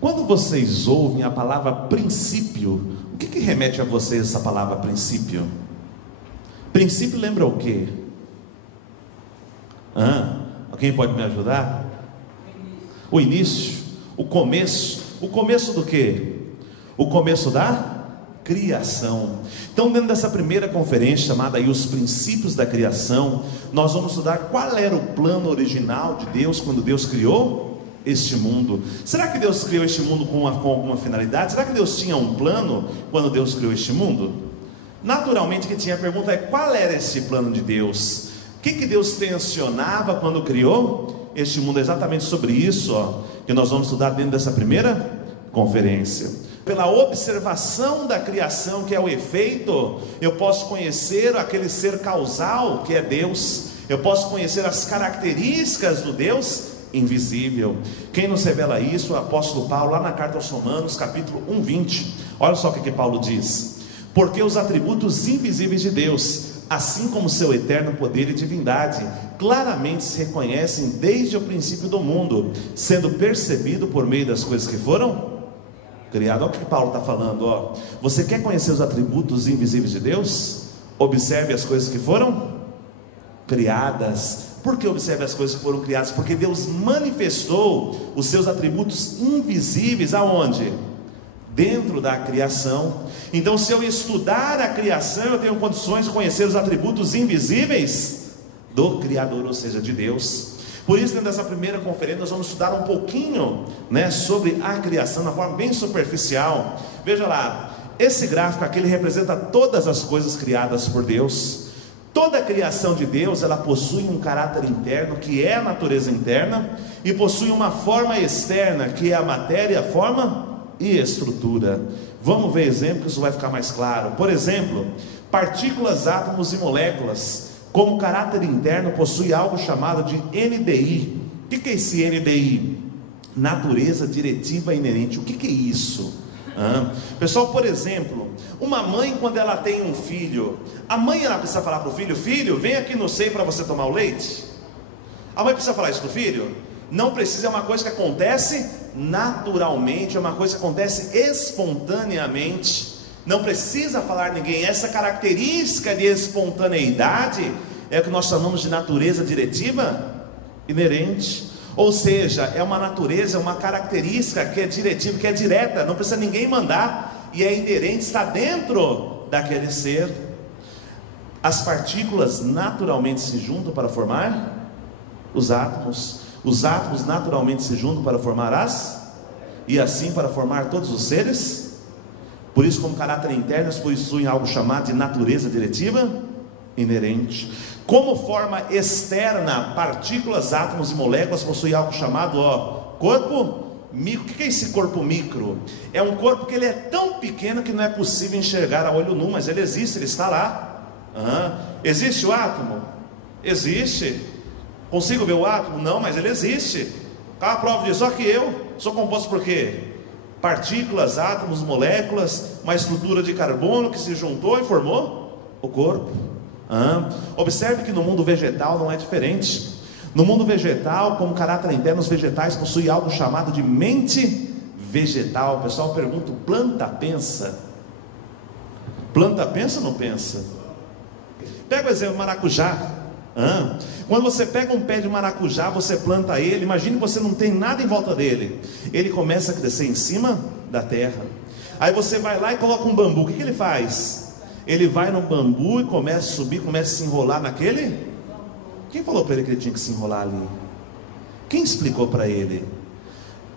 Quando vocês ouvem a palavra princípio, o que remete a vocês essa palavra princípio? Princípio lembra o quê? Alguém pode me ajudar? O início, o começo. O começo do quê? O começo da criação. Então, dentro dessa primeira conferência, chamada aí Os Princípios da Criação, nós vamos estudar qual era o plano original de Deus quando Deus criou este mundo. Será que Deus criou este mundo com alguma finalidade? Será que Deus tinha um plano quando Deus criou este mundo? Naturalmente, que tinha a pergunta é: qual era esse plano de Deus? O que Deus tensionava quando criou este mundo? É exatamente sobre isso que nós vamos estudar dentro dessa primeira conferência. Pela observação da criação, que é o efeito, eu posso conhecer aquele ser causal que é Deus. Eu posso conhecer as características do Deus invisível. Quem nos revela isso? O apóstolo Paulo, lá na carta aos Romanos, capítulo 1:20. Olha só o que Paulo diz: porque os atributos invisíveis de Deus, assim como seu eterno poder e divindade, claramente se reconhecem desde o princípio do mundo, sendo percebido por meio das coisas que foram criadas. Olha o que Paulo está falando. Você quer conhecer os atributos invisíveis de Deus? Observe as coisas que foram criadas. Por que observe as coisas que foram criadas? Porque Deus manifestou os seus atributos invisíveis aonde? Dentro da criação. Então, se eu estudar a criação, eu tenho condições de conhecer os atributos invisíveis do Criador, ou seja, de Deus. Por isso, dentro dessa primeira conferência, nós vamos estudar um pouquinho, sobre a criação, de uma forma bem superficial. Veja lá, esse gráfico aqui, ele representa todas as coisas criadas por Deus. Toda a criação de Deus, ela possui um caráter interno, que é a natureza interna, e possui uma forma externa, que é a matéria, a forma e estrutura. Vamos ver exemplo, que isso vai ficar mais claro. Por exemplo, partículas, átomos e moléculas, como caráter interno, possui algo chamado de NDI. O que é esse NDI? Natureza diretiva inerente. O que é isso? Pessoal, por exemplo, uma mãe, quando ela tem um filho, a mãe, ela precisa falar para o filho: filho, vem aqui no seio para você tomar o leite? A mãe precisa falar isso para o filho? Não precisa, é uma coisa que acontece naturalmente, é uma coisa que acontece espontaneamente. Não precisa falar ninguém. Essa característica de espontaneidade é o que nós chamamos de natureza diretiva inerente. Ou seja, é uma natureza, uma característica que é diretiva, que é direta, não precisa ninguém mandar, e é inerente, está dentro daquele ser. As partículas naturalmente se juntam para formar os átomos. Os átomos naturalmente se juntam para formar e assim para formar todos os seres. Por isso, como caráter interno, eles possuem algo chamado de natureza diretiva inerente. Como forma externa, partículas, átomos e moléculas possuem algo chamado corpo micro. O que é esse corpo micro? É um corpo que ele é tão pequeno que não é possível enxergar a olho nu, mas ele existe, ele está lá. Existe o átomo? Existe. Consigo ver o átomo? Não, mas ele existe. Qual a prova disso? Só que eu sou composto por quê? Partículas, átomos, moléculas, uma estrutura de carbono que se juntou e formou o corpo. Observe que no mundo vegetal não é diferente. No mundo vegetal, como caráter interno, os vegetais possuem algo chamado de mente vegetal. O pessoal pergunta: planta pensa? Planta pensa ou não pensa? Pega o exemplo maracujá. Quando você pega um pé de maracujá, você planta ele, imagine que você não tem nada em volta dele. Ele começa a crescer em cima da terra. Aí você vai lá e coloca um bambu. O que ele faz? Ele vai no bambu e começa a subir, começa a se enrolar naquele. Quem falou para ele que ele tinha que se enrolar ali? Quem explicou para ele?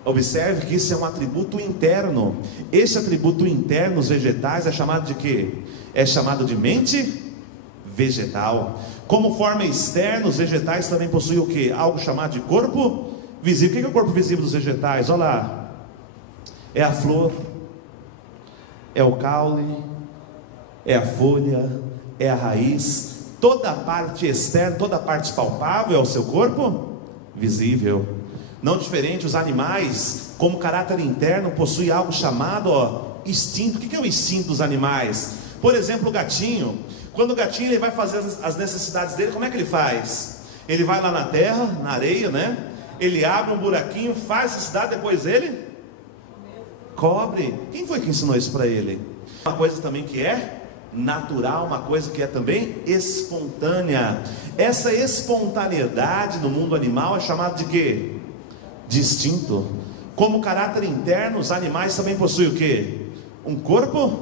Observe que isso é um atributo interno. Esse atributo interno, os vegetais, é chamado de quê? É chamado de mente vegetal. Como forma externa, os vegetais também possuem o quê? Algo chamado de corpo visível. O que é o corpo visível dos vegetais? Olha lá. É a flor, é o caule, é a folha, é a raiz. Toda a parte externa, toda a parte palpável é o seu corpo visível. Não diferente, os animais, como caráter interno, possuem algo chamado instinto. O que é o instinto dos animais? Por exemplo, o gatinho. Quando o gatinho ele vai fazer as necessidades dele, como é que ele faz? Ele vai lá na terra, na areia, Ele abre um buraquinho, faz necessidade, depois ele Cobre. Quem foi que ensinou isso para ele? Uma coisa também que é natural, uma coisa que é também espontânea. Essa espontaneidade no mundo animal é chamada de quê? De instinto. Como caráter interno, os animais também possuem o quê? Um corpo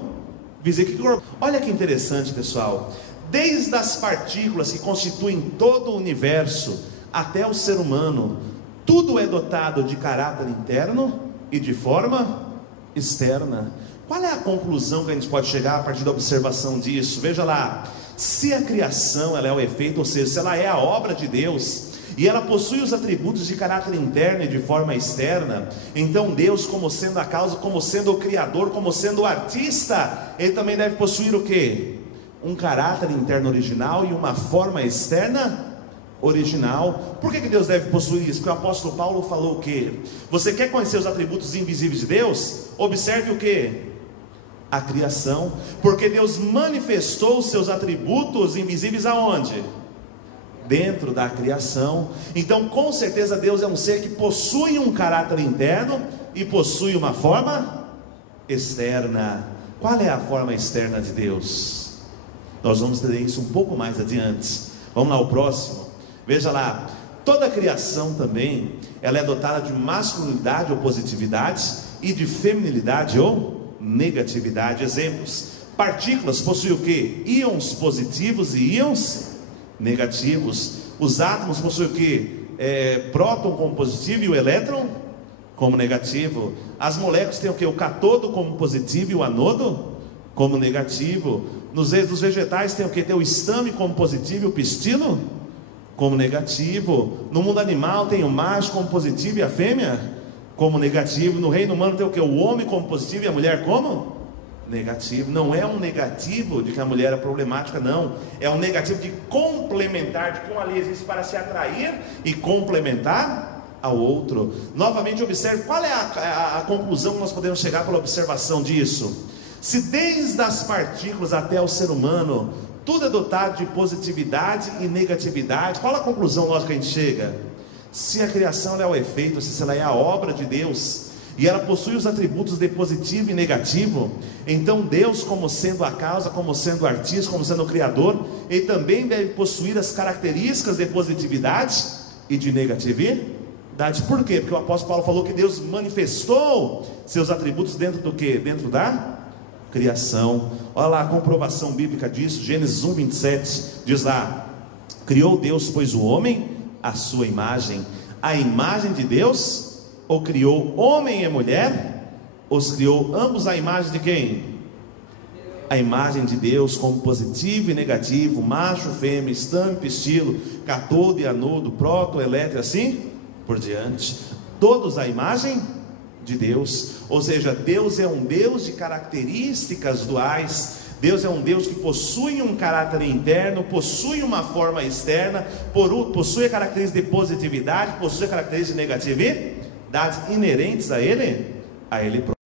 visível. Olha que interessante, pessoal. Desde as partículas que constituem todo o universo até o ser humano, tudo é dotado de caráter interno e de forma externa. Qual é a conclusão que a gente pode chegar a partir da observação disso? Veja lá, se a criação ela é o efeito, ou seja, se ela é a obra de Deus, e ela possui os atributos de caráter interno e de forma externa, então Deus, como sendo a causa, como sendo o criador, como sendo o artista, ele também deve possuir o quê? Um caráter interno original e uma forma externa original. Por que Deus deve possuir isso? Porque o apóstolo Paulo falou o quê? Você quer conhecer os atributos invisíveis de Deus? Observe o quê? A criação. Porque Deus manifestou os seus atributos invisíveis aonde? Dentro da criação. Então com certeza Deus é um ser que possui um caráter interno e possui uma forma externa. Qual é a forma externa de Deus? Nós vamos ter isso um pouco mais adiante. Vamos lá, o próximo. Veja lá, toda a criação também, ela é dotada de masculinidade ou positividade e de feminilidade ou negatividade. Exemplos: partículas possuem o que? Íons positivos e íons negativos. Os átomos possuem o que? Próton como positivo e o elétron como negativo. As moléculas têm o que? O cátodo como positivo e o anodo como negativo. Nos vegetais tem o que? Tem o estame como positivo e o pistilo como negativo. No mundo animal tem o macho como positivo e a fêmea como negativo. No reino humano tem o que? O homem como positivo e a mulher como negativo. Não é um negativo de que a mulher é problemática, não. É um negativo de complementar, de que um ali existe para se atrair e complementar ao outro. Novamente observe, qual é a conclusão que nós podemos chegar pela observação disso? Se desde as partículas até o ser humano, tudo é dotado de positividade e negatividade, qual a conclusão lógica que a gente chega? Se a criação é o efeito, se ela é a obra de Deus, e ela possui os atributos de positivo e negativo, então Deus, como sendo a causa, como sendo o artista, como sendo o criador, ele também deve possuir as características de positividade e de negatividade. Por quê? Porque o apóstolo Paulo falou que Deus manifestou seus atributos dentro do quê? Dentro da criação. Olha lá a comprovação bíblica disso. Gênesis 1:27 diz lá: criou Deus, pois, o homem à sua imagem, a imagem de Deus ou criou homem e mulher? Os criou ambos à imagem de quem? A imagem de Deus, como positivo e negativo, macho, fêmea, estame, pistilo, cátodo e anodo, próton, elétron, assim por diante. Todos à imagem de Deus. Ou seja, Deus é um Deus de características duais. Deus é um Deus que possui um caráter interno, possui uma forma externa, possui a característica de positividade, possui a característica de negatividade inerentes a Ele próprio.